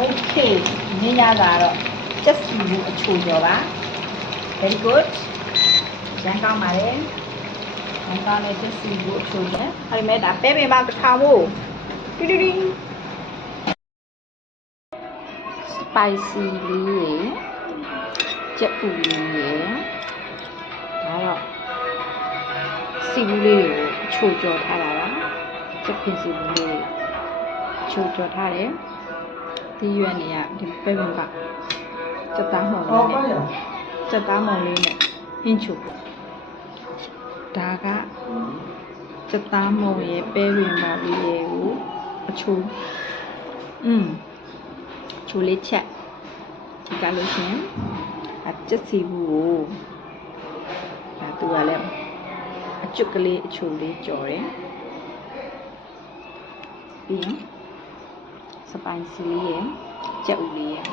Okay နင်းရတာတော့ကျက်စီဘူးအချိုကျော်ပါ very good ရန်ကောင်းပါလေရန်ကောင်းတဲ့ကျက်စီဘူးအချိုကျော်အဲ့ဒီမဲ့ဒါပဲပင်ပါတစ်ထောင်ဖို့တီတီ spicy လေးရယ်ကျက်ပူလေးရယ်ဒါတော့စီဘူးလေးကိုအချိုကျော်ထားတာပါကျက်ပင်စီဘူးလေးအချိုကျော်ထားတယ်ဒီရွက်နေရဒီပဲပင်ပါစက်သားမော်လေးနဲ့စက်သားမော်လေးနဲ့ဟင်းချိုပေါ့ဒါကစက်သားမော်ရဲ့ပဲပင်ပါလေးရဲ့ကိုအချိုချိုလေးချက်ဒီကလို့ရှင်အကျက်စီဘူးကိုဒါသူကလည်းအကျွတ်ကလေးအချိုလေးကြော်တယ်ပြီးရင်စပိုင်စီလေးရဲ့ကြက်ဥလေးရဲ့